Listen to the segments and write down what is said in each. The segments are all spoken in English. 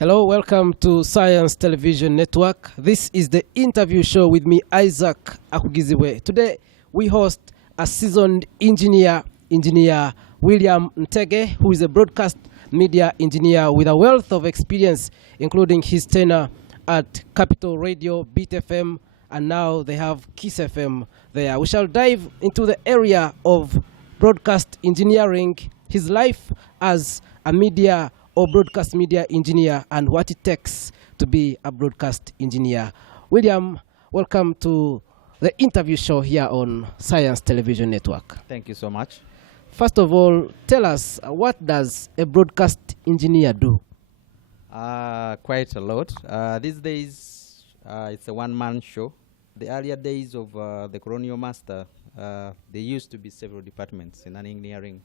Hello, welcome to Science Television Network. This is the interview show with me, Isaac Akugizibwe. Today, we host a seasoned engineer, Willy Ntege, who is a broadcast media engineer with a wealth of experience, including his tenure at Capital Radio, Beat FM, and now they have Kiss FM there. We shall dive into the area of broadcast engineering, his life as a media or broadcast media engineer, and what it takes to be a broadcast engineer. William, welcome to the interview show here on Science Television Network. Thank you so much. First of all, tell us, what does a broadcast engineer do? Quite a lot. These days, it's a one-man show. The earlier days of the Colonial Master, there used to be several departments in an engineering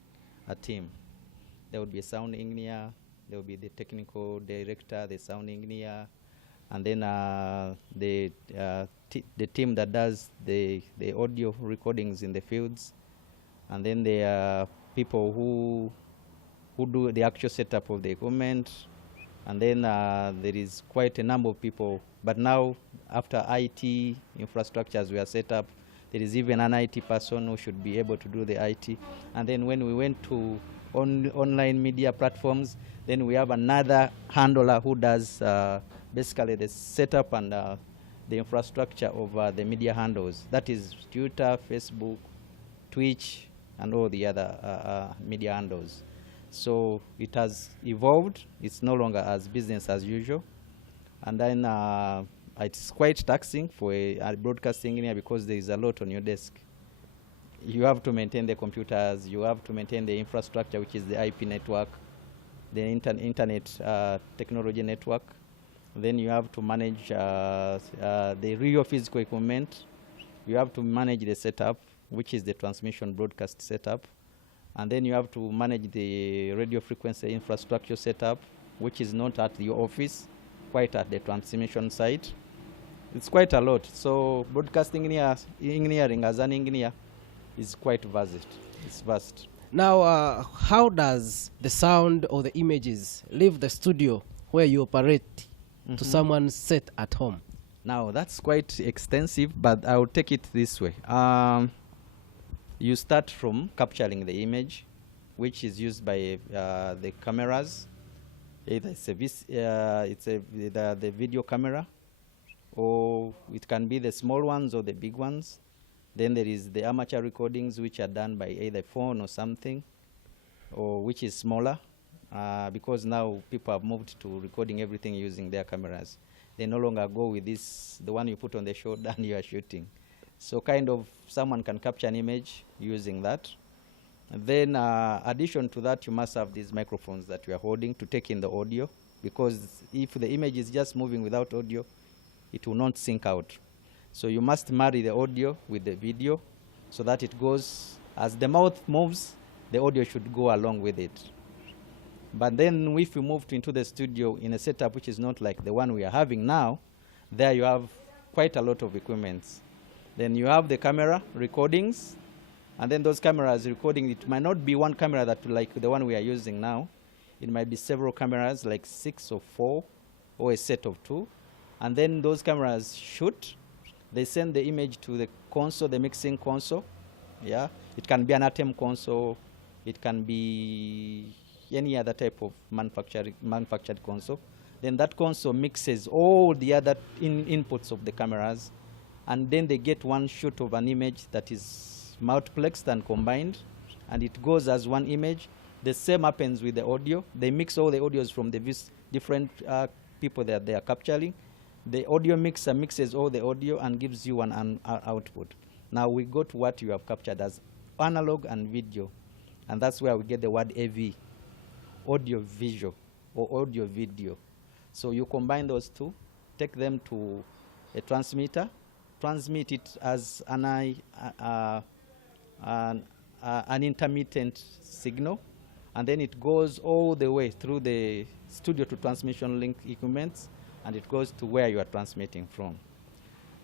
team. There would be a sound engineer, there will be the technical director, the sound engineer, and then the team that does the audio recordings in the fields, and then there are people who do the actual setup of the equipment, and then there is quite a number of people. But now, after IT infrastructures were set up, there is even an IT person who should be able to do the IT. And then when we went to online media platforms, then we have another handler who does basically the setup and the infrastructure of the media handles. That is Twitter, Facebook, Twitch, and all the other media handles. So it has evolved. It's no longer as business as usual. And then it's quite taxing for a broadcast engineer because there is a lot on your desk. You have to maintain the computers, you have to maintain the infrastructure, which is the IP network, the internet technology network. Then you have to manage the real physical equipment. You have to manage the setup, which is the transmission broadcast setup. And then you have to manage the radio frequency infrastructure setup, which is not at your office, quite at the transmission site. It's quite a lot. So broadcasting engineering as an engineer is quite vast. It's vast. Now, how does the sound or the images leave the studio where you operate to someone's set at home? Now, that's quite extensive, but I'll take it this way. You start from capturing the image, which is used by the cameras. Either it's the video camera, or it can be the small ones or the big ones. Then there is the amateur recordings, which are done by either phone or something, or which is smaller, because now people have moved to recording everything using their cameras. They no longer go with this, the one you put on the shoulder and you are shooting. So kind of someone can capture an image using that. And then addition to that, you must have these microphones that you are holding to take in the audio, because if the image is just moving without audio, it will not sync out. So you must marry the audio with the video so that it goes, as the mouth moves, the audio should go along with it. But then if you move into the studio in a setup which is not like the one we are having now, there you have quite a lot of equipment. Then you have the camera recordings, and then those cameras recording, it might not be one camera that like the one we are using now. It might be several cameras, like 6 or 4, or a set of 2. And then those cameras shoot. They send the image to the console, the mixing console. Yeah, it can be an ATEM console. It can be any other type of manufactured console. Then that console mixes all the other inputs of the cameras, and then they get one shoot of an image that is multiplexed and combined, and it goes as one image. The same happens with the audio. They mix all the audios from the different people that they are capturing. The audio mixer mixes all the audio and gives you an output. Now we go to what you have captured as analog and video. And that's where we get the word AV, audio visual, or audio video. So you combine those two, take them to a transmitter, transmit it as an intermittent signal, and then it goes all the way through the studio to transmission link equipment, and it goes to where you are transmitting from.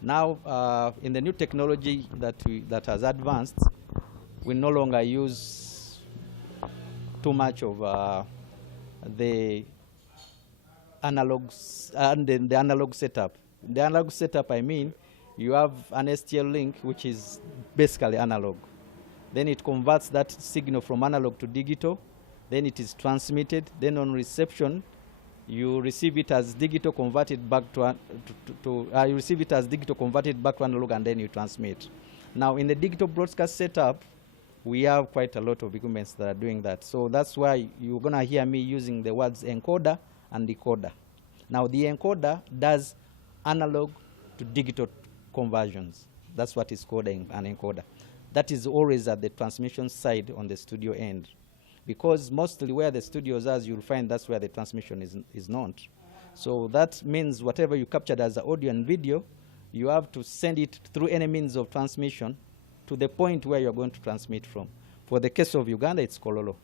Now, in the new technology that has advanced, we no longer use too much of the and then the analog setup. The analog setup, I mean, you have an STL link, which is basically analog. Then it converts that signal from analog to digital. Then it is transmitted. Then on reception, you receive it as digital converted back to you receive it as digital converted back to analog, and then you transmit. Now, in the digital broadcast setup, we have quite a lot of equipments that are doing that. So that's why you're going to hear me using the words encoder and decoder. Now, the encoder does analog to digital conversions. That's what is called an encoder. That is always at the transmission side on the studio end. Because mostly where the studios are, you'll find that's where the transmission is not. So that means whatever you captured as audio and video, you have to send it through any means of transmission to the point where you're going to transmit from. For the case of Uganda, it's Kololo.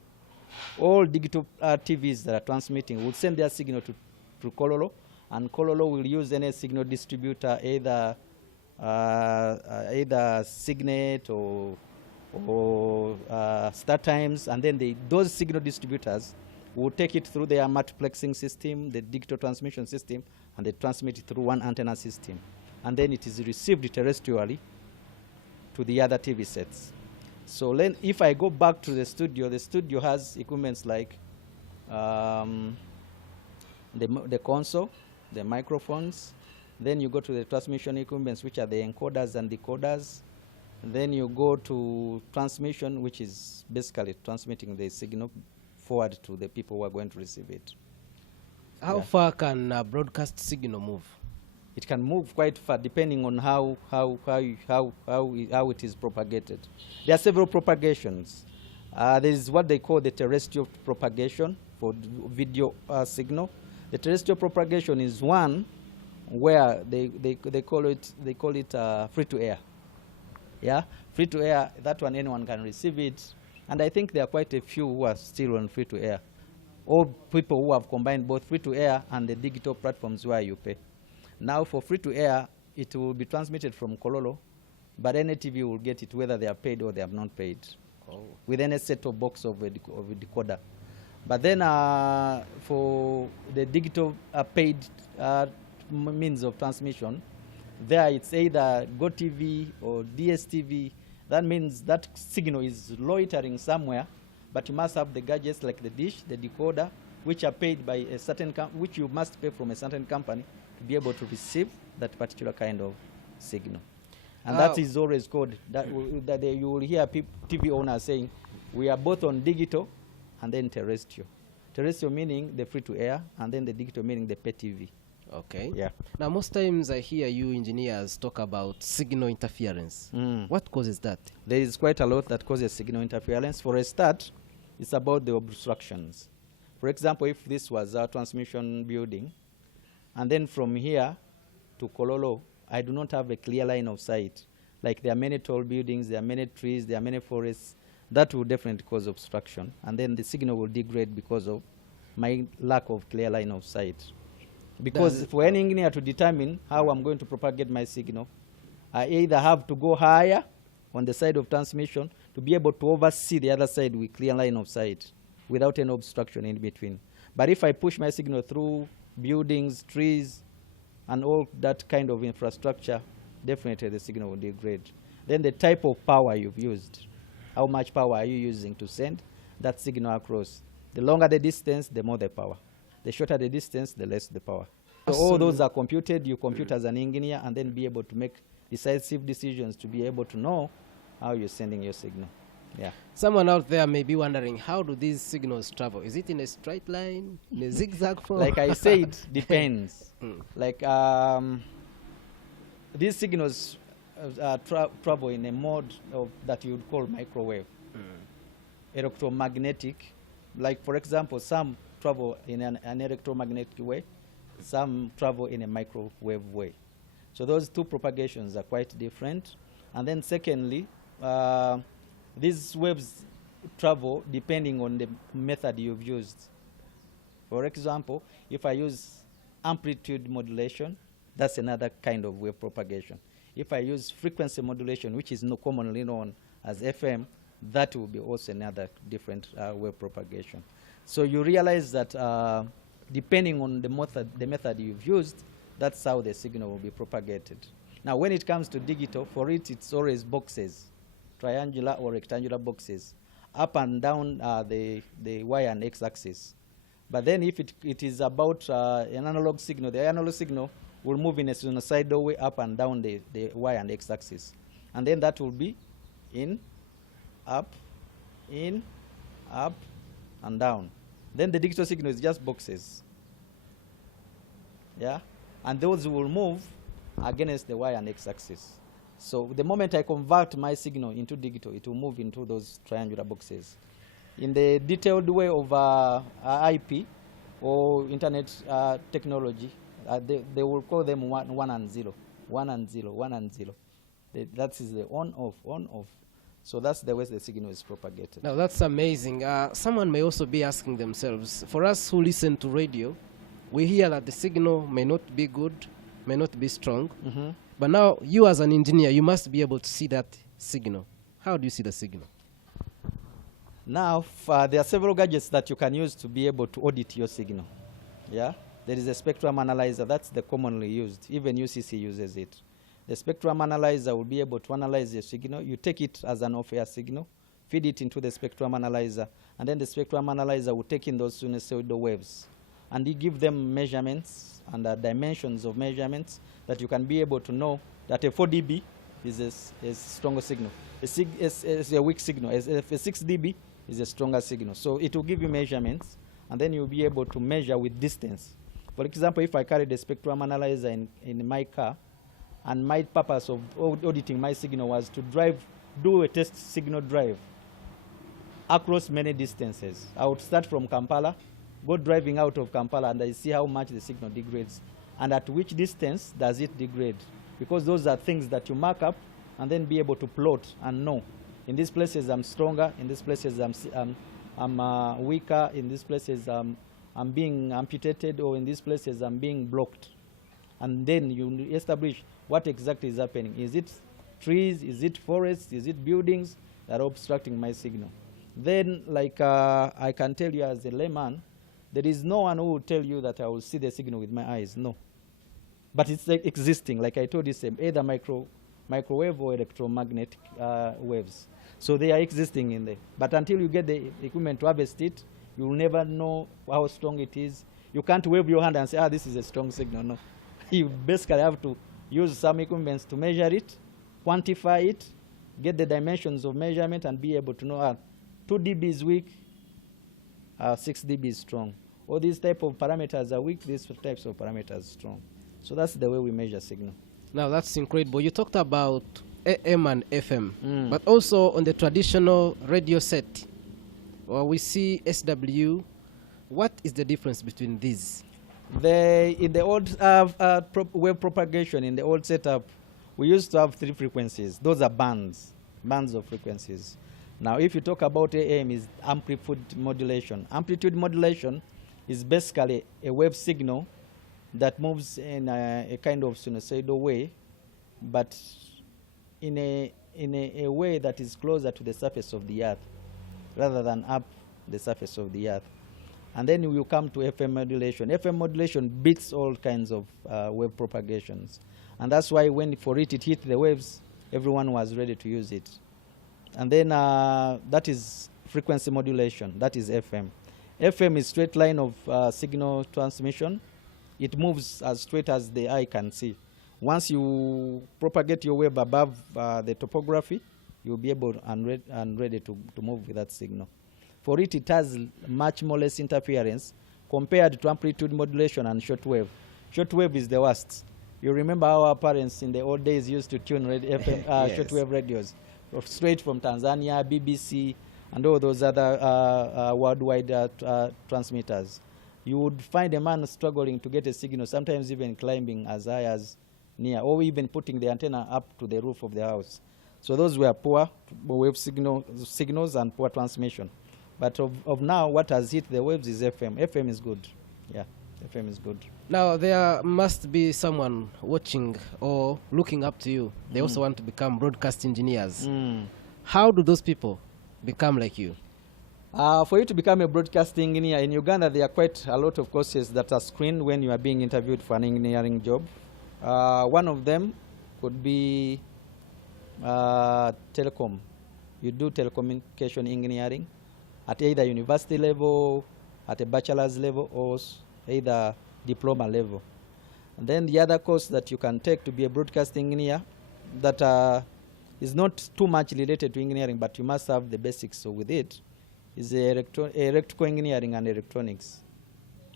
All digital TVs that are transmitting will send their signal to Kololo, and Kololo will use any signal distributor, either Signet or StarTimes, and then those signal distributors will take it through their multiplexing system, the digital transmission system, and they transmit it through one antenna system. And then it is received terrestrially to the other TV sets. So then if I go back to the studio has equipments like the console, the microphones. Then you go to the transmission equipments, which are the encoders and decoders. Then you go to transmission, which is basically transmitting the signal forward to the people who are going to receive it. How far can a broadcast signal move? It can move quite far, depending on how it is propagated. There are several propagations. There is what they call the terrestrial propagation for video signal. The terrestrial propagation is one where they call it free to air. Yeah, free to air. That one anyone can receive it, and I think there are quite a few who are still on free to air. All people who have combined both free to air and the digital platforms where you pay. Now for free to air, it will be transmitted from Kololo, but any TV will get it whether they are paid or they have not paid, with any set-top box of a decoder. But then for the digital paid means of transmission, there it's either GoTV or DSTV. That means that signal is loitering somewhere, but you must have the gadgets like the dish, the decoder, which are paid by a certain which you must pay from a certain company to be able to receive that particular kind of signal. And that is always called, that you will hear TV owners saying, we are both on digital and then terrestrial. Terrestrial meaning the free to air, and then the digital meaning the pay TV. Okay. Yeah. Now, most times I hear you engineers talk about signal interference. What causes that? There is quite a lot that causes signal interference. For a start, it's about the obstructions. For example, if this was our transmission building, and then from here to Kololo, I do not have a clear line of sight. Like there are many tall buildings, there are many trees, there are many forests. That will definitely cause obstruction. And then the signal will degrade because of my lack of clear line of sight. Because for any engineer to determine how I'm going to propagate my signal, I either have to go higher on the side of transmission to be able to oversee the other side with clear line of sight without any obstruction in between. But if I push my signal through buildings, trees, and all that kind of infrastructure, definitely the signal will degrade. Then the type of power you've used. How much power are you using to send that signal across? The longer the distance, the more the power. The shorter the distance, the less the power. So all those are computed. You compute as an engineer and then be able to make decisive decisions to be able to know how you're sending your signal. Yeah. Someone out there may be wondering, how do these signals travel? Is it in a straight line, in a zigzag form? Like I said, depends. Like these signals travel in a mode that you would call microwave, electromagnetic. Like for example, some travel in an electromagnetic way, some travel in a microwave way. So those two propagations are quite different. And then secondly, these waves travel depending on the method you've used. For example, if I use amplitude modulation, that's another kind of wave propagation. If I use frequency modulation, which is commonly known as FM, that will be also another different wave propagation. So you realize that depending on the method you've used, that's how the signal will be propagated. Now, when it comes to digital, for it, it's always boxes, triangular or rectangular boxes, up and down the Y and X axis. But then if it is about an analog signal, the analog signal will move in a sinusoidal way up and down the Y and X axis. And then that will be in, up, and down. Then the digital signal is just boxes. Yeah? And those will move against the Y and X axis. So the moment I convert my signal into digital, it will move into those triangular boxes. In the detailed way of IP or internet technology, they will call them 1 and 0. 1 and 0, 1 and 0. That is the on, off. So that's the way the signal is propagated. Now that's amazing. Someone may also be asking themselves, for us who listen to radio, we hear that the signal may not be good, may not be strong, but now you as an engineer, you must be able to see that signal. How do you see the signal? Now, there are several gadgets that you can use to be able to audit your signal. Yeah, there is a spectrum analyzer. That's the commonly used. Even UCC uses it. The spectrum analyzer will be able to analyze your signal. You take it as an off-air signal, feed it into the spectrum analyzer, and then the spectrum analyzer will take in those sinusoidal waves, and you give them measurements and dimensions of measurements that you can be able to know that a 4 dB is a stronger signal. Is a weak signal. If a 6 dB is a stronger signal. So it will give you measurements, and then you'll be able to measure with distance. For example, if I carried a spectrum analyzer in my car, and my purpose of auditing my signal was to do a test signal drive across many distances. I would start from Kampala, go driving out of Kampala, and I see how much the signal degrades, and at which distance does it degrade. Because those are things that you mark up and then be able to plot and know. In these places I'm stronger, in these places I'm weaker, in these places I'm being amputated, or in these places I'm being blocked. And then you establish what exactly is happening. Is it trees? Is it forests? Is it buildings that are obstructing my signal? Then, like I can tell you as a layman, there is no one who will tell you that I will see the signal with my eyes. No. But it's like existing, like I told you, either microwave or electromagnetic waves. So they are existing in there. But until you get the equipment to harvest it, you will never know how strong it is. You can't wave your hand and say, this is a strong signal. No. You basically have to use some equipment to measure it, quantify it, get the dimensions of measurement, and be able to know 2 dB is weak, 6 dB is strong. All these type of parameters are weak, these types of parameters are strong. So that's the way we measure signal. Now that's incredible. You talked about AM and FM, but also on the traditional radio set, we see SW. What is the difference between these? In the old wave propagation, in the old setup, we used to have 3 frequencies. Those are bands of frequencies. Now, if you talk about AM, is amplitude modulation. Amplitude modulation is basically a wave signal that moves in a kind of sinusoidal way, but in a way that is closer to the surface of the earth rather than up the surface of the earth. And then you come to FM modulation. FM modulation beats all kinds of wave propagations. And that's why for it hit the waves, everyone was ready to use it. And then that is frequency modulation. That is FM. FM is straight line of signal transmission. It moves as straight as the eye can see. Once you propagate your wave above the topography, you'll be able and ready to move with that signal. For it, it has much more less interference compared to amplitude modulation and shortwave. Shortwave is the worst. You remember how our parents in the old days used to tune FM, yes, shortwave radios, straight from Tanzania, BBC, and all those other worldwide transmitters. You would find a man struggling to get a signal, sometimes even climbing as high as near, or even putting the antenna up to the roof of the house. So those were poor wave signals and poor transmission. But of now, what has hit the waves is FM. FM is good. Yeah, FM is good. Now, there must be someone watching or looking up to you. They also want to become broadcast engineers. How do those people become like you? For you to become a broadcasting engineer in Uganda, there are quite a lot of courses that are screened when you are being interviewed for an engineering job. One of them could be telecom. You do telecommunication engineering at either university level, at a bachelor's level, or either diploma level. And then the other course that you can take to be a broadcasting engineer that is not too much related to engineering, but you must have the basics. So with it, is electrical engineering and electronics,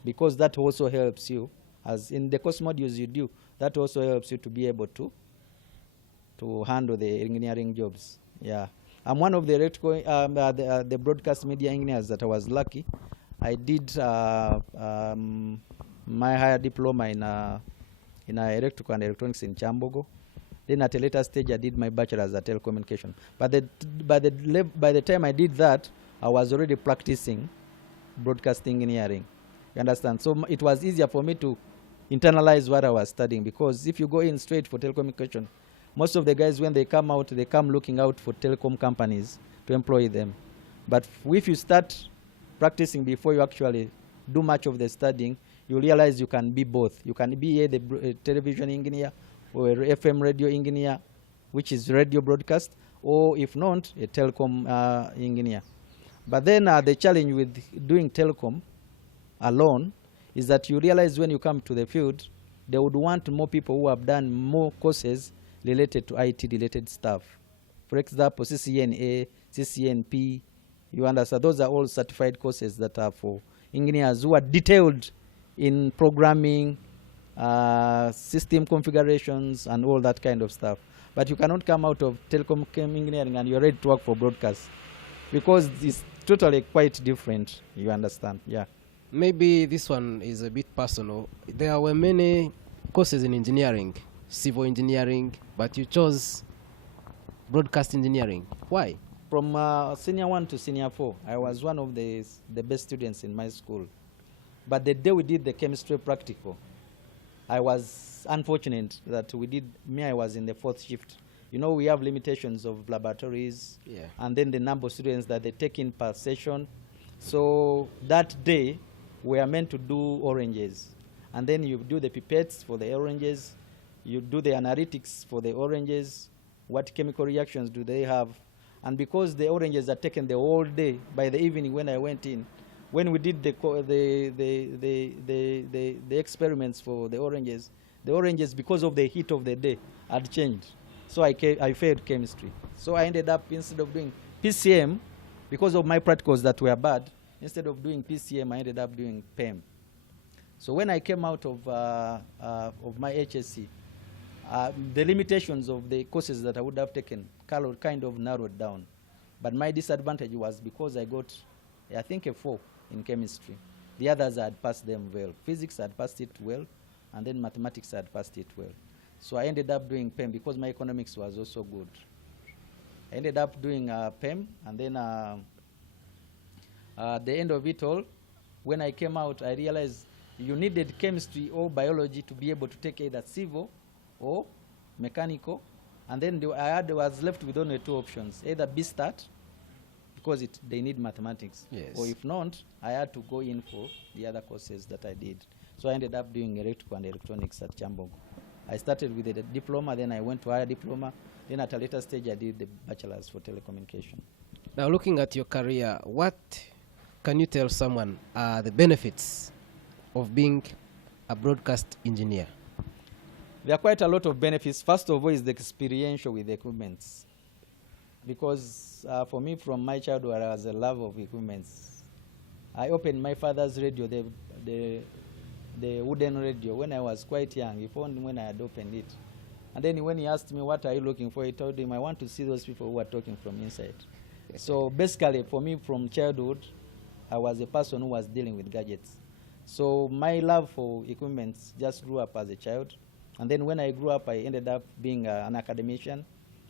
because that also helps you, as in the course modules you do, that also helps you to be able to handle the engineering jobs. Yeah, I'm one of the electrical, the broadcast media engineers that I was lucky. I did my higher diploma in electrical and electronics in Chambogo. Then at a later stage, I did my bachelor's at telecommunication. But by the time I did that, I was already practicing broadcasting engineering. You understand? So it was easier for me to internalize what I was studying, because if you go in straight for telecommunication, most of the guys, when they come out, they come looking out for telecom companies to employ them. But if you start practicing before you actually do much of the studying, you realize you can be both. You can be a television engineer or a FM radio engineer, which is radio broadcast, or if not, a telecom engineer. But then the challenge with doing telecom alone is that you realize when you come to the field, they would want more people who have done more courses related to IT-related stuff. For example, CCNA, CCNP, you understand, those are all certified courses that are for engineers who are detailed in programming, system configurations, and all that kind of stuff. But you cannot come out of telecom engineering and you're ready to work for broadcast, because it's totally quite different, you understand, yeah. Maybe this one is a bit personal. There were many courses in engineering, civil engineering, but you chose broadcast engineering. Why? From senior 1 to senior 4, I was one of the best students in my school. But the day we did the chemistry practical, I was unfortunate that I was in the 4th shift. You know, we have limitations of laboratories, yeah, and then the number of students that they take in per session. So that day, we are meant to do oranges. And then you do the pipettes for the oranges, you do the analytics for the oranges, what chemical reactions do they have. And because the oranges are taken the whole day, by the evening when I went in, when we did the experiments for the oranges, because of the heat of the day, had changed. So I failed chemistry. So I ended up, instead of doing PCM, because of my practicals that were bad, instead of doing PCM, I ended up doing PEM. So when I came out of my HSC, the limitations of the courses that I would have taken kind of narrowed down. But my disadvantage was because I got, I think, a 4 in chemistry. The others I had passed them well. Physics I had passed it well, and then mathematics I had passed it well. So I ended up doing PEM because my economics was also good. I ended up doing PEM, and then at the end of it all, when I came out, I realized you needed chemistry or biology to be able to take either civil or mechanical. And then I was left with only 2 options, either BSTAT, because they need mathematics, yes, or if not, I had to go in for the other courses that I did. So I ended up doing electrical and electronics at Chambogo. I started with a diploma, then I went to higher diploma, then at a later stage I did the bachelor's for telecommunication. Now looking at your career, what can you tell someone are the benefits of being a broadcast engineer? There are quite a lot of benefits. First of all is the experiential with the equipments. Because for me, from my childhood, I was a love of equipments. I opened my father's radio, the wooden radio, when I was quite young. He phoned when I had opened it. And then when he asked me, what are you looking for? I told him, I want to see those people who are talking from inside. So basically, for me, from childhood, I was a person who was dealing with gadgets. So my love for equipment just grew up as a child. And then when I grew up, I ended up being an academician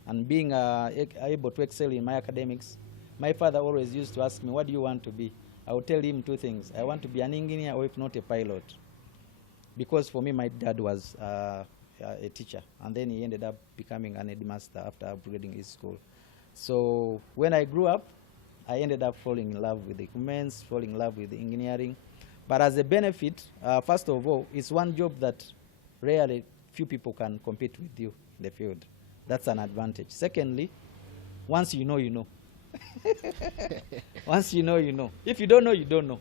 and being able to excel in my academics. My father always used to ask me, what do you want to be? I would tell him 2 things. I want to be an engineer, or if not, a pilot. Because for me, my dad was a teacher. And then he ended up becoming an headmaster after upgrading his school. So when I grew up, I ended up falling in love with the equipment, falling in love with the engineering. But as a benefit, first of all, it's one job that rarely few people can compete with you in the field. That's an advantage. Secondly, once you know, you know. Once you know, you know. If you don't know, you don't know.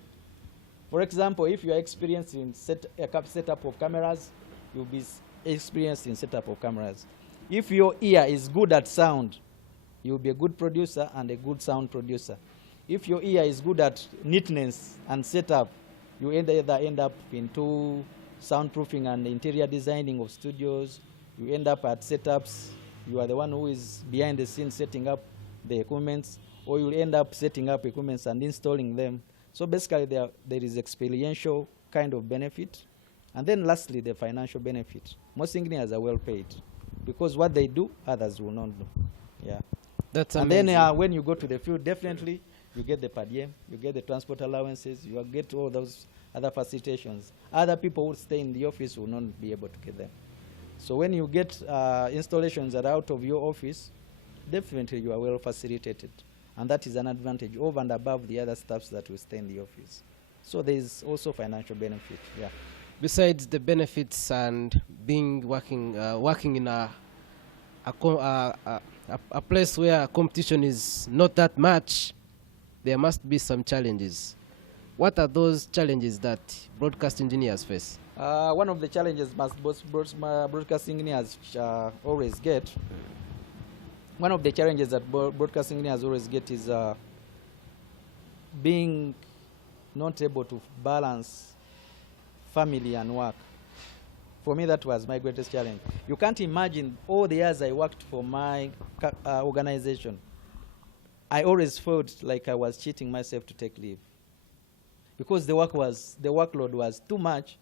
For example, if you are experienced in setup of cameras, you'll be experienced in setup of cameras. If your ear is good at sound, you'll be a good producer and a good sound producer. If your ear is good at neatness and setup, you either end up into soundproofing and interior designing of studios. You end up at setups. You are the one who is behind the scenes setting up the equipments, or you'll end up setting up equipments and installing them. So basically there is experiential kind of benefit. And then lastly, the financial benefit. Most engineers are well paid because what they do, others will not do. Yeah. That's and amazing. then when you go to the field, definitely you get the per diem, you get the transport allowances, you get all those other facilitations. Other people who stay in the office will not be able to get them. So when you get installations that are out of your office, definitely you are well facilitated. And that is an advantage over and above the other staffs that will stay in the office. So there is also financial benefit, yeah. Besides the benefits and working in a place where competition is not that much, there must be some challenges. What are those challenges that broadcast engineers face? One of the challenges broadcast engineers always get. One of the challenges that broadcast engineers always get is being not able to balance family and work. For me, that was my greatest challenge. You can't imagine all the years I worked for my organization. I always felt like I was cheating myself to take leave because the workload was too much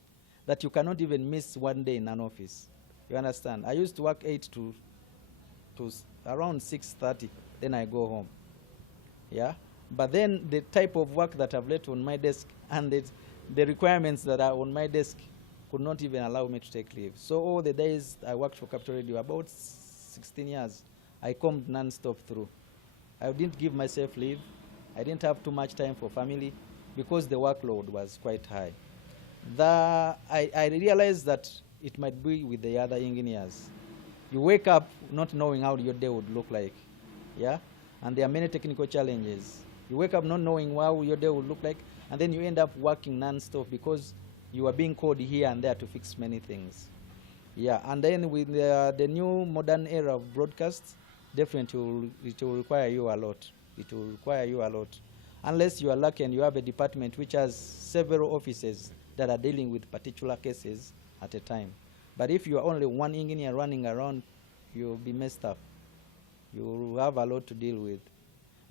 that you cannot even miss one day in an office. You understand? I used to work 8 to around 6:30, then I go home. Yeah? But then the type of work that I've left on my desk and the requirements that are on my desk could not even allow me to take leave. So all the days I worked for Capital Radio, about 16 years, I combed non-stop through. I didn't give myself leave. I didn't have too much time for family because the workload was quite high. I realized that it might be with the other engineers. You wake up not knowing how your day would look like, yeah? And there are many technical challenges. You wake up not knowing how your day would look like, and then you end up working non-stop because you are being called here and there to fix many things. Yeah, and then with the new modern era of broadcasts, definitely it will require you a lot. It will require you a lot. Unless you are lucky and you have a department which has several offices that are dealing with particular cases at a time. But if you are only one engineer running around, you'll be messed up. You have a lot to deal with.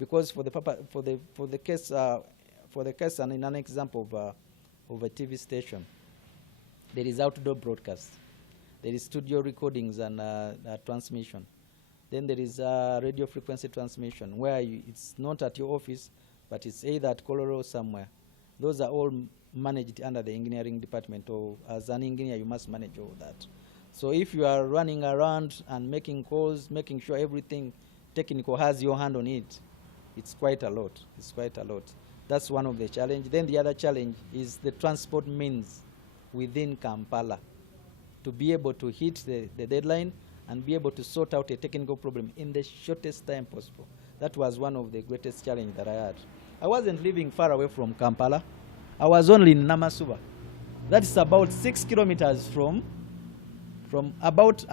Because for the case and in an example of a TV station, there is outdoor broadcast. There is studio recordings and transmission. Then there is radio frequency transmission where it's not at your office, but it's either at Colorado or somewhere. Those are all managed under the engineering department, or as an engineer you must manage all that. So if you are running around and making calls, making sure everything technical has your hand on it, it's quite a lot. It's quite a lot. That's one of the challenges. Then the other challenge is the transport means within Kampala to be able to hit the deadline and be able to sort out a technical problem in the shortest time possible. That was one of the greatest challenges that I had. I wasn't living far away from Kampala. I was only in Namasuba. That is about 6 kilometers from about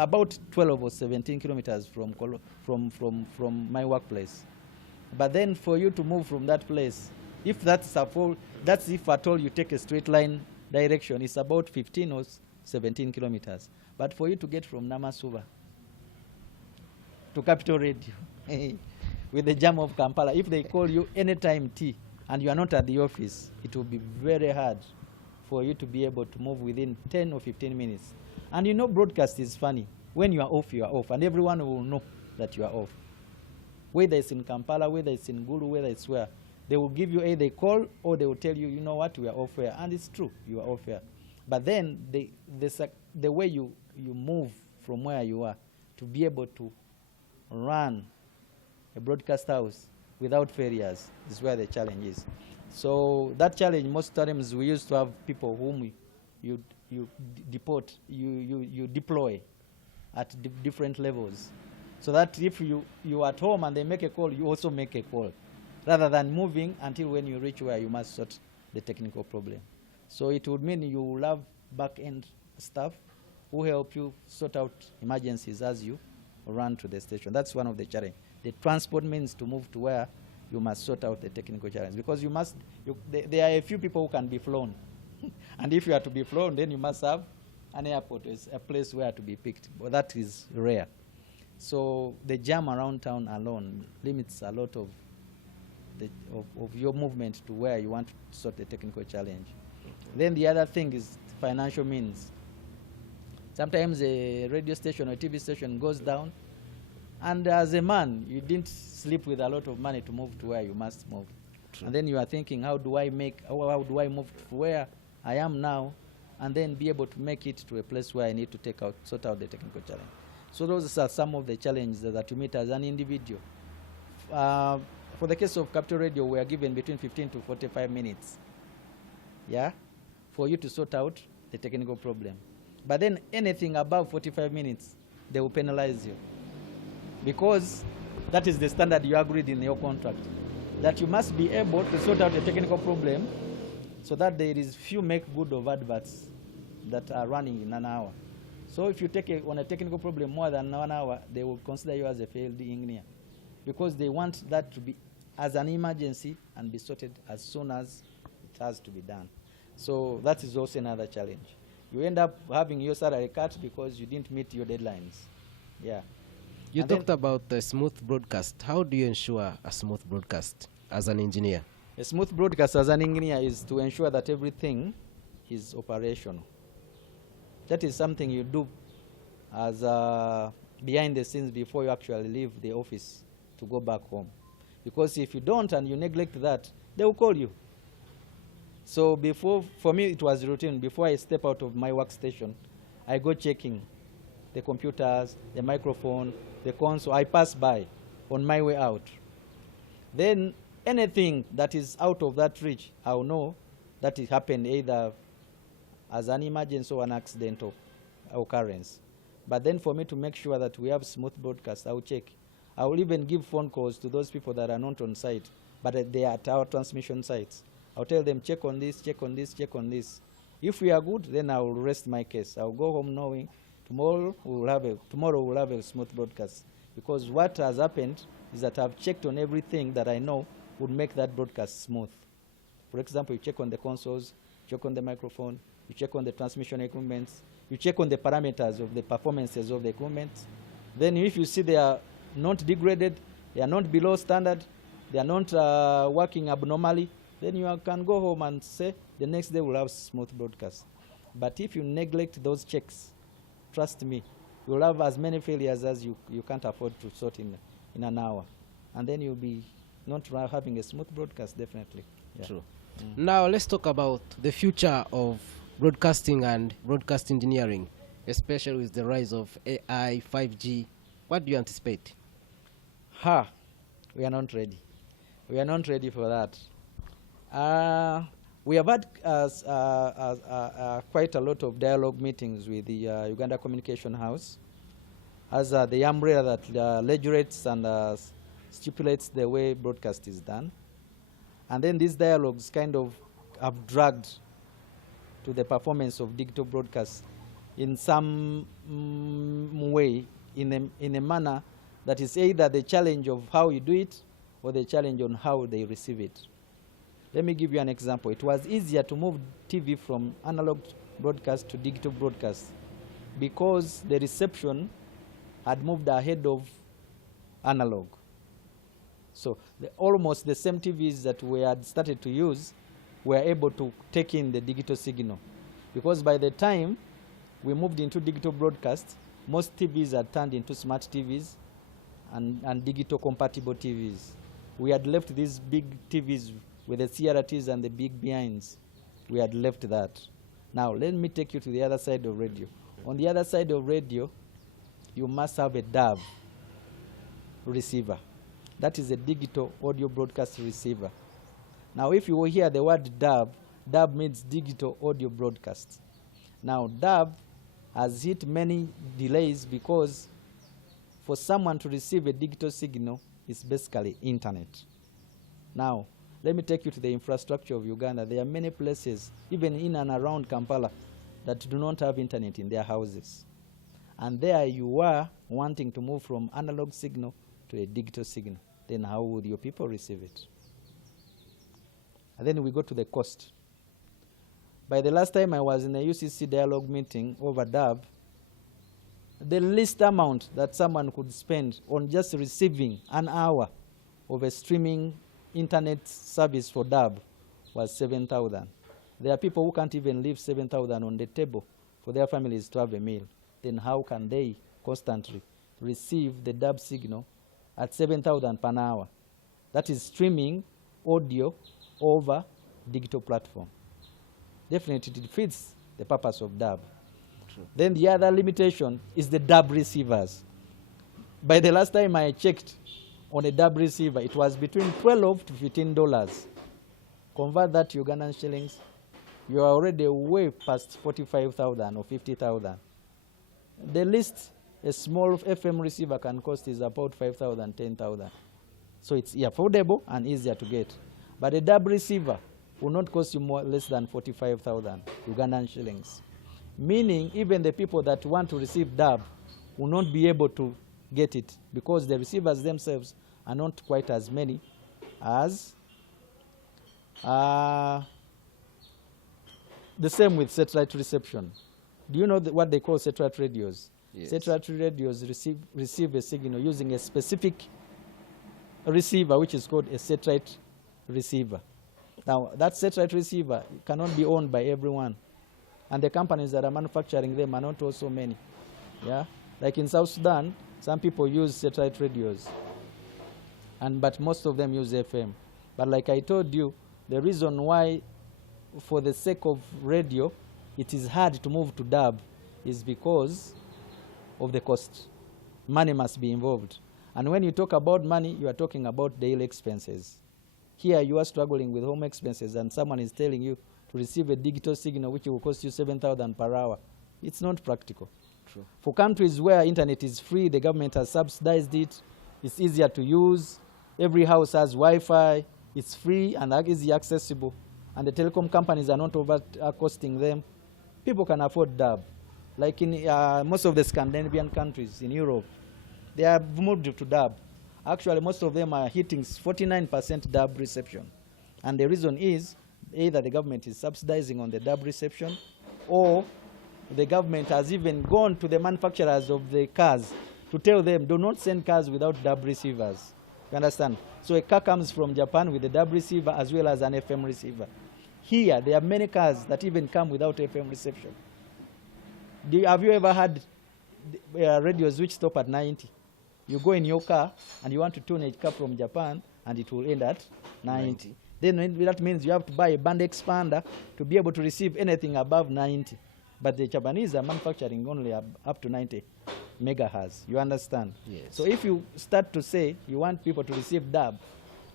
12 or 17 kilometers from my workplace. But then for you to move from that place, if that's if at all you take a straight line direction, it's about 15 or 17 kilometers. But for you to get from Namasuba to Capital Radio with the jam of Kampala, if they call you anytime T and you are not at the office, it will be very hard for you to be able to move within 10 or 15 minutes. And you know, broadcast is funny. When you are off, and everyone will know that you are off. Whether it's in Kampala, whether it's in Gulu, whether it's where, they will give you either a call or they will tell you, you know what, we are off air. And it's true, you are off air. But then the way you move from where you are to be able to run a broadcast house without failures is where the challenge is. So that challenge, most times we used to have people whom you deploy at different levels, so that if you at home and they make a call, you also make a call, rather than moving until when you reach where you must sort the technical problem. So it would mean you will have back-end staff who help you sort out emergencies as you run to the station. That's one of the challenges. The transport means to move to where you must sort out the technical challenge, because there are a few people who can be flown. And if you are to be flown, then you must have an airport, a place where to be picked. But that is rare. So the jam around town alone limits a lot of your movement to where you want to sort the technical challenge. Then the other thing is financial means. Sometimes a radio station or a TV station goes down, and as a man, you didn't sleep with a lot of money to move to where you must move. True. And then you are thinking, how do I move to where I am now, and then be able to make it to a place where I need to sort out the technical challenge. So those are some of the challenges that you meet as an individual. For the case of capital radio, we are given between 15 to 45 minutes, for you to sort out the technical problem. But then anything above 45 minutes, they will penalize you, because that is the standard you agreed in your contract, that you must be able to sort out the technical problem so that there is few make good of adverts that are running in an hour. So if you take on a technical problem more than 1 hour, they will consider you as a failed engineer, because they want that to be as an emergency and be sorted as soon as it has to be done. So that is also another challenge. You end up having your salary cut because you didn't meet your deadlines. You talked about the smooth broadcast. How do you ensure a smooth broadcast as an engineer? A smooth broadcast as an engineer is to ensure that everything is operational. That is something you do as behind the scenes before you actually leave the office to go back home. Because if you don't and you neglect that, they will call you. So for me, it was routine. Before I step out of my workstation, I go checking the computers, the microphone, the console. I pass by on my way out. Then anything that is out of that reach, I'll know that it happened either as an emergency or an accidental occurrence. But then for me to make sure that we have smooth broadcast, I'll check. I will even give phone calls to those people that are not on site, but they are at our transmission sites. I'll tell them, check on this, check on this, check on this. If we are good, then I will rest my case. I'll go home knowing tomorrow we'll have a smooth broadcast. Because what has happened is that I've checked on everything that I know would make that broadcast smooth. For example, you check on the consoles, check on the microphone, you check on the transmission equipment, you check on the parameters of the performances of the equipment. Then if you see they are not degraded, they are not below standard, they are not working abnormally, then you can go home and say the next day we'll have smooth broadcast. But if you neglect those checks, trust me, you'll have as many failures as you can't afford to sort in an hour. And then you'll be not having a smooth broadcast, definitely. True. Now let's talk about the future of broadcasting and broadcast engineering, especially with the rise of AI, 5G. What do you anticipate? We are not ready. We are not ready for that. We have had quite a lot of dialogue meetings with the Uganda Communication House as the umbrella that legislates and stipulates the way broadcast is done. And then these dialogues kind of have dragged to the performance of digital broadcasts in some way, in a manner that is either the challenge of how you do it or the challenge on how they receive it. Let me give you an example. It was easier to move TV from analog broadcast to digital broadcast because the reception had moved ahead of analog. So almost the same TVs that we had started to use were able to take in the digital signal. Because by the time we moved into digital broadcast, most TVs had turned into smart TVs and digital compatible TVs. We had left these big TVs with the CRTs and the big behinds. We had left that. Now, let me take you to the other side of radio. On the other side of radio, you must have a DAB receiver. That is a digital audio broadcast receiver. Now, if you will hear the word DAB, DAB means digital audio broadcast. Now, DAB has hit many delays because for someone to receive a digital signal, it's basically internet. Now, let me take you to the infrastructure of Uganda. There are many places, even in and around Kampala, that do not have internet in their houses. And there you are wanting to move from analog signal to a digital signal. Then how would your people receive it? And then we go to the cost. By the last time I was in a UCC dialogue meeting over DAB, the least amount that someone could spend on just receiving an hour of a streaming internet service for DAB was 7,000. There are people who can't even leave 7,000 on the table for their families to have a meal. Then how can they constantly receive the DAB signal at 7,000 per hour? That is streaming audio over digital platform. Definitely it defeats the purpose of DAB. True. Then the other limitation is the DAB receivers. By the last time I checked on a DAB receiver, it was between $12 to $15. Convert that to Ugandan shillings, you are already way past 45,000 or 50,000. The least a small FM receiver can cost is about 5,000, 10,000. So it's affordable and easier to get. But a DAB receiver will not cost you less than 45,000 Ugandan shillings. Meaning even the people that want to receive DAB will not be able to get it because the receivers themselves are not quite as many as the same with satellite reception. Do you know what they call satellite radios? Yes. Satellite radios receive a signal using a specific receiver, which is called a satellite receiver. Now, that satellite receiver cannot be owned by everyone. And the companies that are manufacturing them are not also many. Yeah? Like in South Sudan, some people use satellite radios, but most of them use FM. But like I told you, the reason why, for the sake of radio, it is hard to move to DAB is because of the cost. Money must be involved. And when you talk about money, you are talking about daily expenses. Here you are struggling with home expenses and someone is telling you to receive a digital signal which will cost you 7,000 per hour. It's not practical. True. For countries where internet is free, the government has subsidized it, it's easier to use, every house has Wi-Fi, it's free and easy accessible, and the telecom companies are not costing them. People can afford DAB. Like in most of the Scandinavian countries in Europe, they have moved to DAB. Actually, most of them are hitting 49% DAB reception. And the reason is either the government is subsidizing on the DAB reception, or the government has even gone to the manufacturers of the cars to tell them, do not send cars without DAB receivers. You understand? So a car comes from Japan with a DAB receiver as well as an FM receiver. Here, there are many cars that even come without FM reception. Have you ever had radios which stop at 90? You go in your car and you want to tune a car from Japan and it will end at 90. Then that means you have to buy a band expander to be able to receive anything above 90. But the Japanese are manufacturing only up to 90 megahertz. You understand? Yes. So if you start to say you want people to receive DAB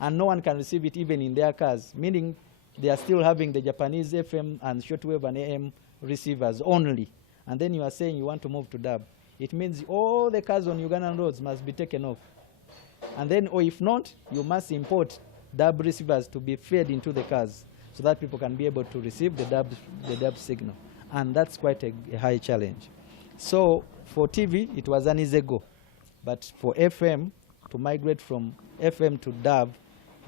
and no one can receive it even in their cars, meaning they are still having the Japanese FM and shortwave and AM receivers only, and then you are saying you want to move to DAB, it means all the cars on Ugandan roads must be taken off. And then, or if not, you must import DAB receivers to be fed into the cars so that people can be able to receive the DAB signal. And that's quite a high challenge. So for TV, it was an easy go. But for FM, to migrate from FM to DAB,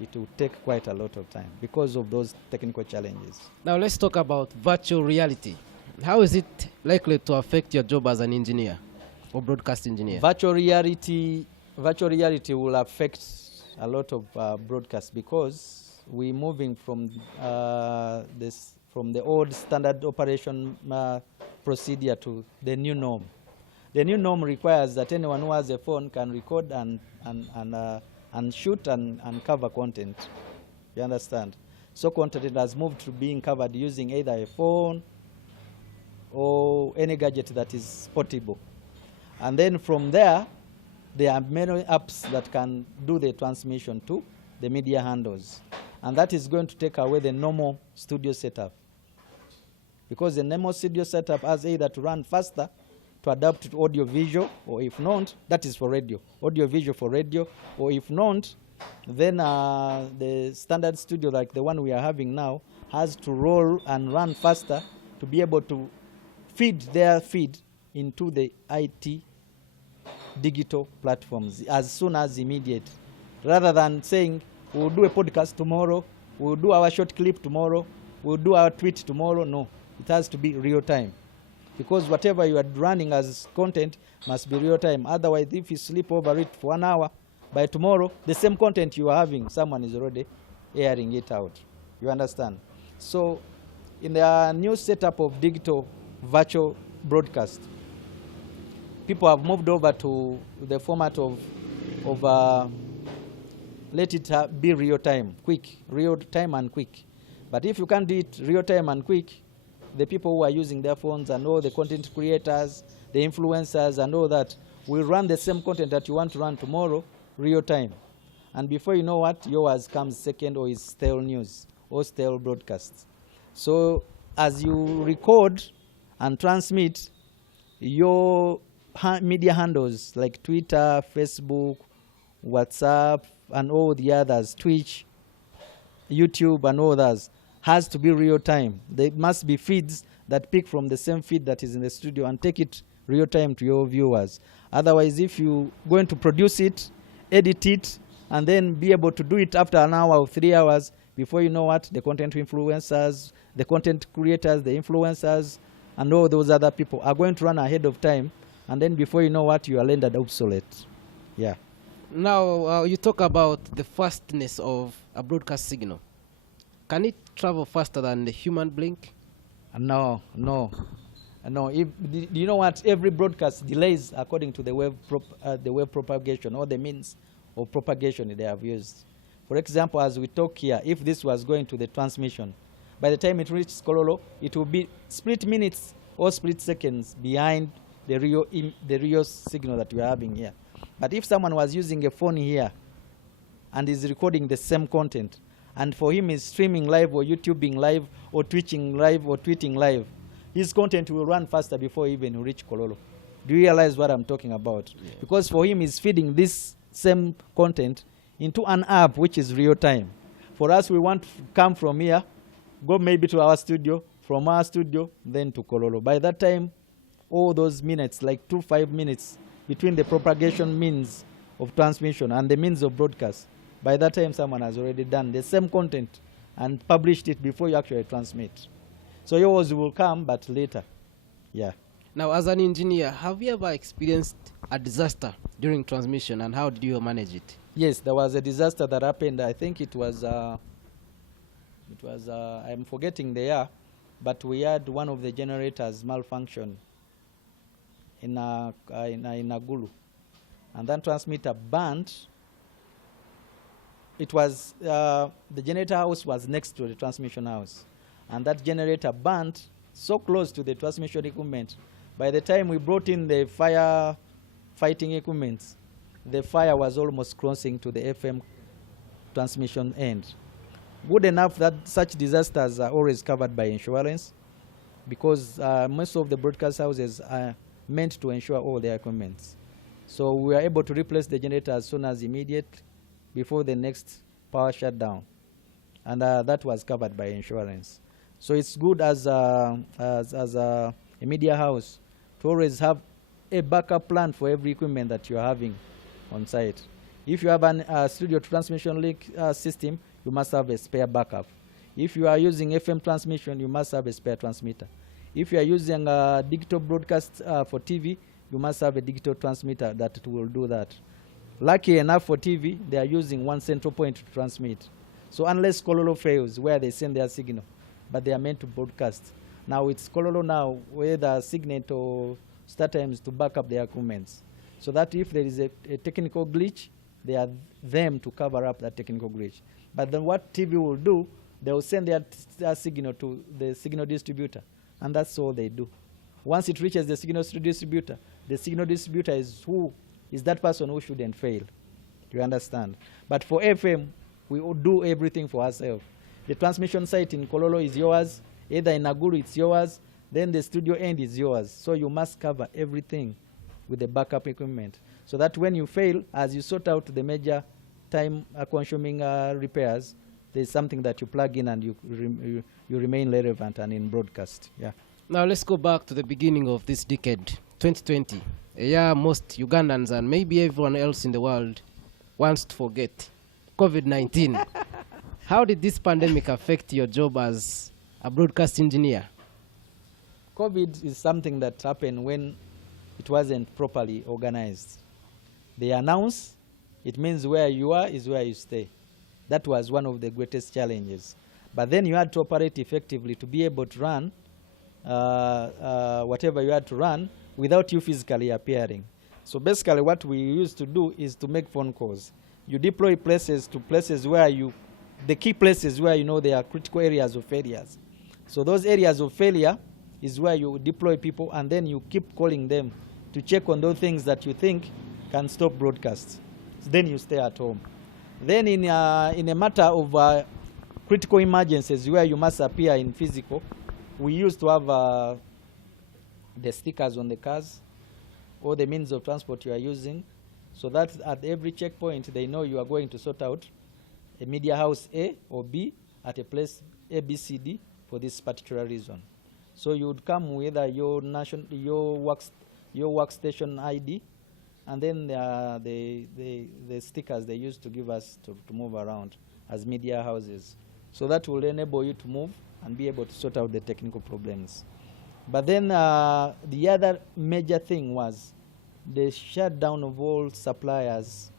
it will take quite a lot of time because of those technical challenges. Now let's talk about virtual reality. How is it likely to affect your job as an engineer or broadcast engineer? Virtual reality will affect a lot of broadcasts because we're moving from the old standard operation procedure to the new norm. The new norm requires that anyone who has a phone can record and shoot and cover content. You understand? So content has moved to being covered using either a phone or any gadget that is portable. And then from there, there are many apps that can do the transmission to the media handles. And that is going to take away the normal studio setup. Because the normal studio setup has either to run faster to adapt to audio visual, or if not, that is for radio, audio visual for radio, or if not, then the standard studio like the one we are having now has to roll and run faster to be able to feed their feed into the IT digital platforms as soon as immediate, rather than saying we'll do a podcast tomorrow, we'll do our short clip tomorrow, we'll do our tweet tomorrow. No, it has to be real time, because whatever you are running as content must be real time. Otherwise, if you sleep over it for 1 hour, by tomorrow the same content you are having, someone is already airing it out. You understand? So in the new setup of digital virtual broadcast, people have moved over to the format of let it be real time, quick, real time and quick. But if you can't do it real time and quick, the people who are using their phones and all the content creators, the influencers and all that, will run the same content that you want to run tomorrow, real time. And before you know what, yours comes second, or is stale news or stale broadcasts. So as you record and transmit, your media handles like Twitter, Facebook, WhatsApp, and all the others, Twitch, YouTube, and all others, has to be real time. There must be feeds that pick from the same feed that is in the studio and take it real time to your viewers. Otherwise, if you're going to produce it, edit it, and then be able to do it after 1 hour or 3 hours, before you know what, the content influencers, the content creators, the influencers, and all those other people are going to run ahead of time, and then before you know what, you are rendered obsolete. Yeah. Now, you talk about the fastness of a broadcast signal. Can it travel faster than the human blink? No. Do you know what? Every broadcast delays according to the wave propagation, or the means of propagation they have used. For example, as we talk here, if this was going to the transmission, by the time it reaches Kololo, it will be split minutes or split seconds behind the real signal that we are having here. But if someone was using a phone here and is recording the same content, and for him is streaming live or YouTubing live or Twitching live or tweeting live, his content will run faster before even reach Kololo. Do you realize what I'm talking about? Yeah. Because for him is feeding this same content into an app which is real time. For us, we want to come from here, go maybe to our studio, from our studio, then to Kololo. By that time, all those minutes, like 5 minutes, between the propagation means of transmission and the means of broadcast, by that time someone has already done the same content and published it before you actually transmit. So yours will come, but later. Yeah. Now, as an engineer, have you ever experienced a disaster during transmission, and how did you manage it? Yes, there was a disaster that happened. I think it was I'm forgetting the year, but we had one of the generators malfunction in Agulu, and that transmitter burnt. It was the generator house was next to the transmission house, and that generator burnt so close to the transmission equipment. By the time we brought in the fire fighting equipment, the fire was almost crossing to the FM transmission end. Good enough that such disasters are always covered by insurance, because most of the broadcast houses are meant to insure all their equipment. So we are able to replace the generator as soon as immediate before the next power shutdown, and that was covered by insurance. So it's good as a media house to always have a backup plan for every equipment that you're having on site. If you have a studio transmission link system, you must have a spare backup. If you are using FM transmission, you must have a spare transmitter. If you are using a digital broadcast for TV, you must have a digital transmitter that will do that. Lucky enough for TV, they are using one central point to transmit. So unless Kololo fails, where they send their signal, but they are meant to broadcast. Now it's Kololo now, where the Signet or StarTimes to back up their equipments. So that if there is a technical glitch, they are them to cover up that technical glitch. But then what TV will do, they will send their signal to the signal distributor, and that's all they do. Once it reaches the signal distributor is who is that person who shouldn't fail. You understand? But for FM, we will do everything for ourselves. The transmission site in Kololo is yours, either in Naguru it's yours, then the studio end is yours. So you must cover everything with the backup equipment, so that when you fail, as you sort out the major time-consuming repairs, there's something that you plug in and you remain relevant and in broadcast. Yeah. Now let's go back to the beginning of this decade, 2020, a year most Ugandans and maybe everyone else in the world wants to forget, COVID-19. How did this pandemic affect your job as a broadcast engineer? COVID is something that happened when it wasn't properly organized. They announce, it means where you are is where you stay. That was one of the greatest challenges. But then you had to operate effectively to be able to run whatever you had to run without you physically appearing. So basically what we used to do is to make phone calls. You deploy places to places where the key places where you know there are critical areas of failures. So those areas of failure is where you deploy people, and then you keep calling them to check on those things that you think can stop broadcasts. So then you stay at home. Then in a matter of critical emergencies where you must appear in physical, we used to have the stickers on the cars or the means of transport you are using, so that at every checkpoint they know you are going to sort out a media house A or B at a place A, B, C, D for this particular reason. So you would come with your workstation ID, and then the stickers they used to give us to move around as media houses. So that will enable you to move and be able to sort out the technical problems. But then the other major thing was the shutdown of all suppliers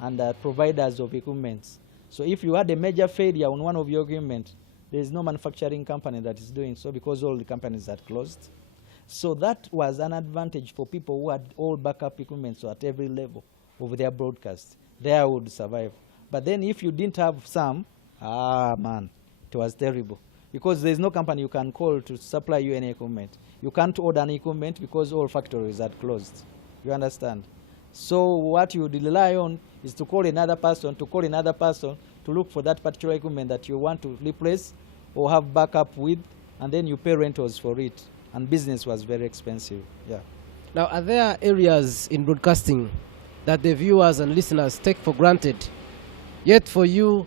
and providers of equipment. So if you had a major failure on one of your equipment, there is no manufacturing company that is doing so because all the companies are closed. So that was an advantage for people who had all backup equipment, so at every level of their broadcast, they would survive. But then if you didn't have some, man, it was terrible. Because there's no company you can call to supply you any equipment. You can't order any equipment because all factories are closed. You understand? So what you rely on is to call another person, to look for that particular equipment that you want to replace or have backup with, and then you pay rentals for it. And business was very expensive. Yeah. Now, are there areas in broadcasting that the viewers and listeners take for granted, yet for you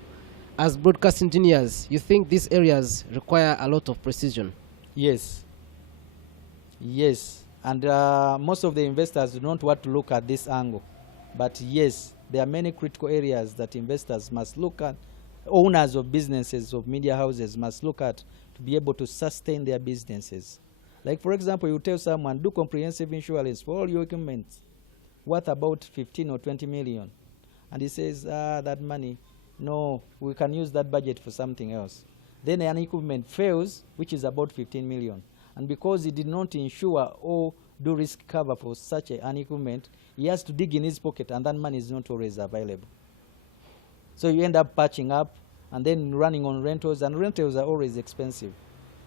as broadcast engineers, you think these areas require a lot of precision? Yes. Yes. And most of the investors do not want to look at this angle. But yes, there are many critical areas that investors must look at, owners of businesses, of media houses must look at to be able to sustain their businesses. Like, for example, you tell someone, do comprehensive insurance for all your equipment worth about 15 or 20 million. And he says, that money, no, we can use that budget for something else. Then an equipment fails, which is about 15 million. And because he did not insure or do risk cover for such an equipment, he has to dig in his pocket, and that money is not always available. So you end up patching up and then running on rentals, and rentals are always expensive.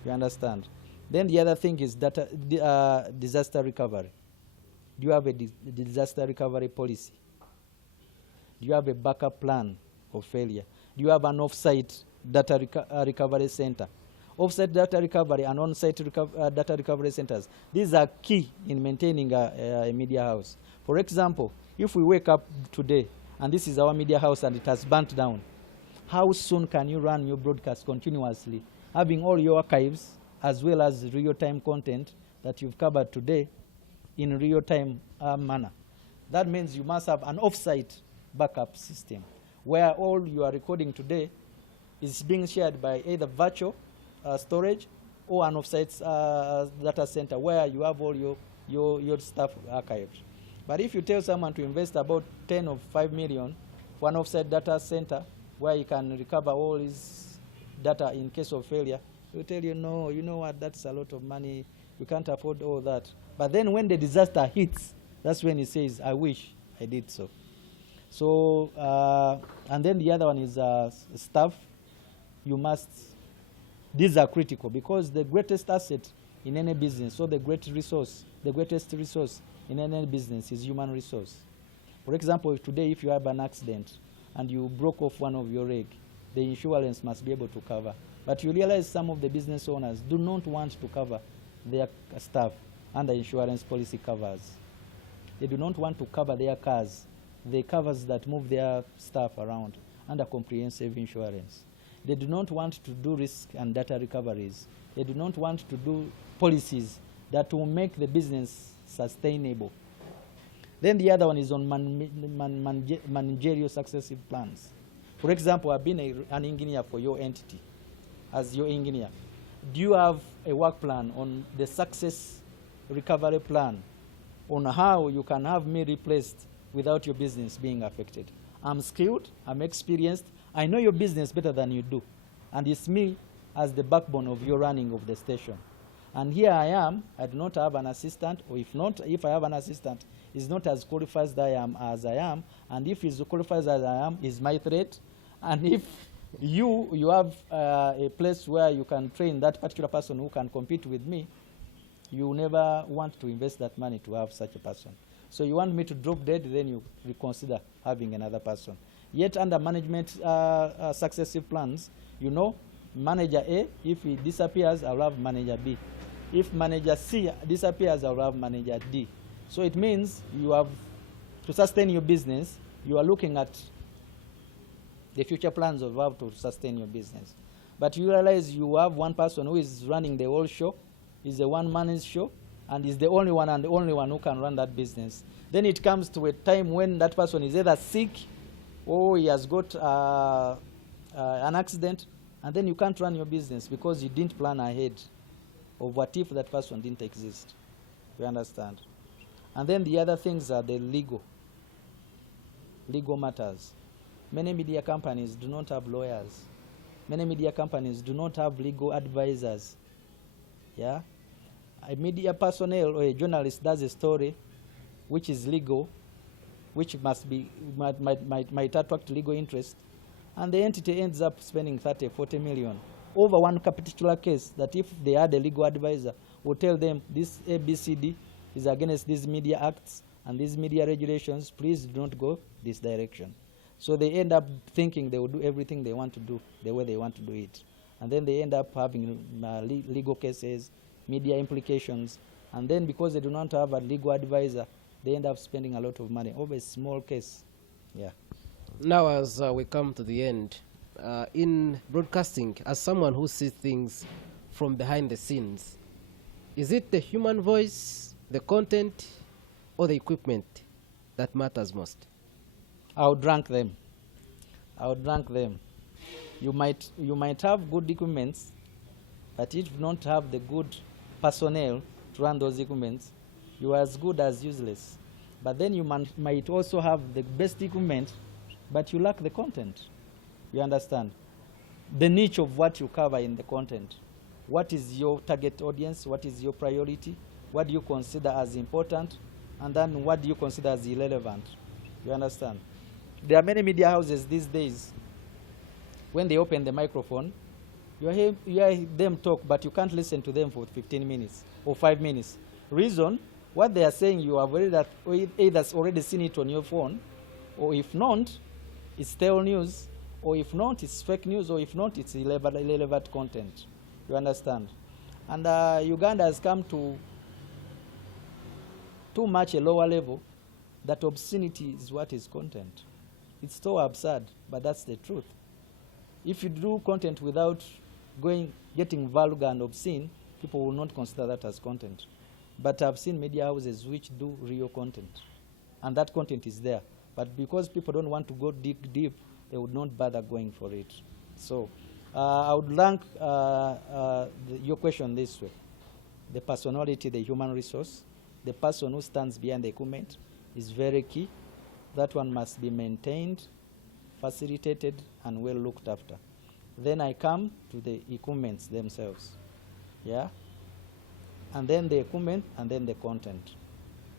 You understand? Then the other thing is disaster recovery. Do you have a disaster recovery policy? Do you have a backup plan of failure? Do you have an off-site data recovery center? Off-site data recovery and on-site data recovery centers, these are key in maintaining a media house. For example, if we wake up today and this is our media house and it has burnt down, how soon can you run your broadcast continuously, having all your archives as well as real-time content that you've covered today in real-time manner? That means you must have an off-site backup system where all you are recording today is being shared by either virtual storage or an off-site data center where you have all your stuff archived. But if you tell someone to invest about 10 or 5 million for an off-site data center where you can recover all his data in case of failure, he'll tell you, no, you know what, that's a lot of money, you can't afford all that. But then when the disaster hits, that's when he says, I wish I did so. So, and then the other one is staff. These are critical because the greatest asset in any business, or the greatest resource in any business is human resource. For example, today if you have an accident and you broke off one of your leg, the insurance must be able to cover. But you realize some of the business owners do not want to cover their staff under insurance policy covers. They do not want to cover their cars, the covers that move their staff around under comprehensive insurance. They do not want to do risk and data recoveries. They do not want to do policies that will make the business sustainable. Then the other one is on managerial successive plans. For example, I've been an engineer for your entity. As your engineer, do you have a work plan on the success recovery plan on how you can have me replaced without your business being affected? I'm skilled, I'm experienced, I know your business better than you do, and it's me as the backbone of your running of the station. And here I am, I do not have an assistant, or if I have an assistant, he's not as qualified as I am, and if he's qualified as I am, he's my threat. And if you have a place where you can train that particular person who can compete with me, you never want to invest that money to have such a person. So you want me to drop dead, then you reconsider having another person. Yet under management successive plans, you know, manager A, if he disappears, I'll have manager B. If manager C disappears, I'll have manager D. So it means you have, to sustain your business, you are looking at the future plans of how to sustain your business. But you realize you have one person who is running the whole show, is a one-man show, and is the only one who can run that business. Then it comes to a time when that person is either sick or he has got an accident, and then you can't run your business because you didn't plan ahead of what if that person didn't exist. You understand? And then the other things are the legal matters. Many media companies do not have lawyers. Many media companies do not have legal advisors. Yeah? A media personnel or a journalist does a story which is legal, which might attract legal interest, and the entity ends up spending 30, 40 million over one particular case that if they had a legal advisor will tell them this ABCD is against these media acts and these media regulations, please do not go this direction. So they end up thinking they will do everything they want to do the way they want to do it. And then they end up having legal cases, media implications, and then because they do not have a legal advisor, they end up spending a lot of money over a small case. Yeah. Now as we come to the end, in broadcasting, as someone who sees things from behind the scenes, is it the human voice, the content, or the equipment that matters most? I would rank them. You might have good equipments, but if you don't have the good personnel to run those equipments, you are as good as useless. But then you might also have the best equipment, but you lack the content. You understand? The niche of what you cover in the content. What is your target audience? What is your priority? What do you consider as important? And then what do you consider as irrelevant? You understand? There are many media houses these days, when they open the microphone, you hear them talk, but you can't listen to them for 15 minutes or 5 minutes. Reason, what they are saying, you have either already seen it on your phone, or if not, it's stale news, or if not, it's fake news, or if not, it's irrelevant content. You understand? And Uganda has come to too much a lower level that obscenity is what is content. It's so absurd, but that's the truth. If you do content without getting vulgar and obscene, people will not consider that as content. But I've seen media houses which do real content, and that content is there. But because people don't want to go deep, they would not bother going for it. So I would rank your question this way. The personality, the human resource, the person who stands behind the equipment is very key. That one must be maintained, facilitated, and well looked after. Then I come to the equipments themselves. Yeah? And then the equipment, and then the content.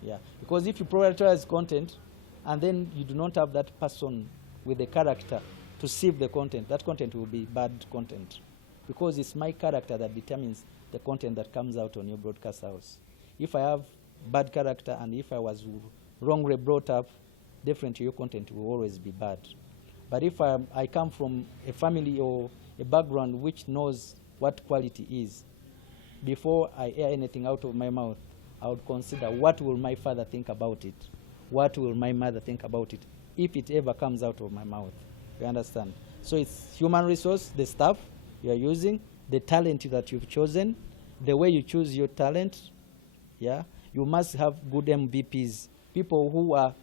Yeah. Because if you prioritize content, and then you do not have that person with the character to sieve the content, that content will be bad content. Because it's my character that determines the content that comes out on your broadcast house. If I have bad character, and if I was wrongly brought up, definitely your content will always be bad. But if I come from a family or a background which knows what quality is, before I air anything out of my mouth, I would consider what will my father think about it, what will my mother think about it, if it ever comes out of my mouth. You understand? So it's human resource, the staff you are using, the talent that you've chosen, the way you choose your talent. Yeah, you must have good MVPs, people who are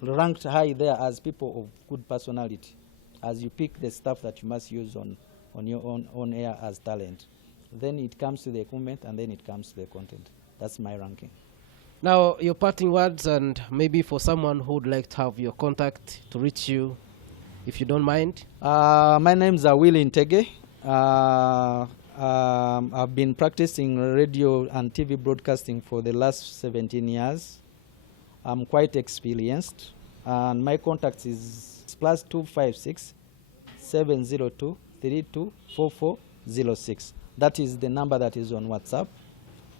ranked high there as people of good personality, as you pick the stuff that you must use on your own air as talent. Then it comes to the equipment, and then it comes to the content. That's my ranking. Now, your parting words, and maybe for someone who would like to have your contact to reach you, if you don't mind. My name's Willy Ntege. I've been practicing radio and TV broadcasting for the last 17 years. I'm quite experienced, and my contact is +256 702 324406. That is the number that is on WhatsApp,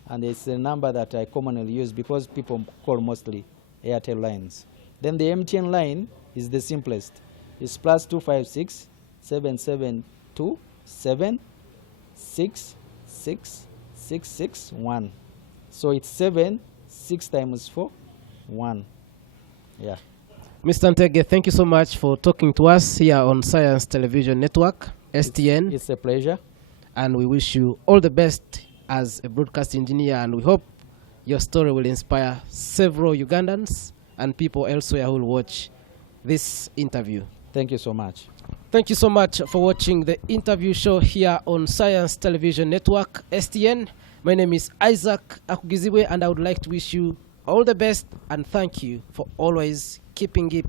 and it's the number that I commonly use because people call mostly Airtel lines. Then the MTN line is the simplest. It's +256 772 7666661. So it's 7 6 times 4 1. Yeah. Mr. Ntege, thank you so much for talking to us here on Science Television Network, STN. It's a pleasure. And we wish you all the best as a broadcast engineer, and we hope your story will inspire several Ugandans and people elsewhere who will watch this interview. Thank you so much. Thank you so much for watching the interview show here on Science Television Network, STN. My name is Isaac Akugizibwe, and I would like to wish you all the best and thank you for always keeping it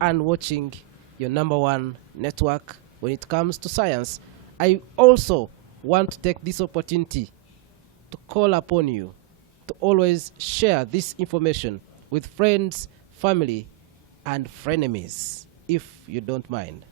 and watching your #1 network when it comes to science. I also want to take this opportunity to call upon you to always share this information with friends, family, and frenemies, if you don't mind.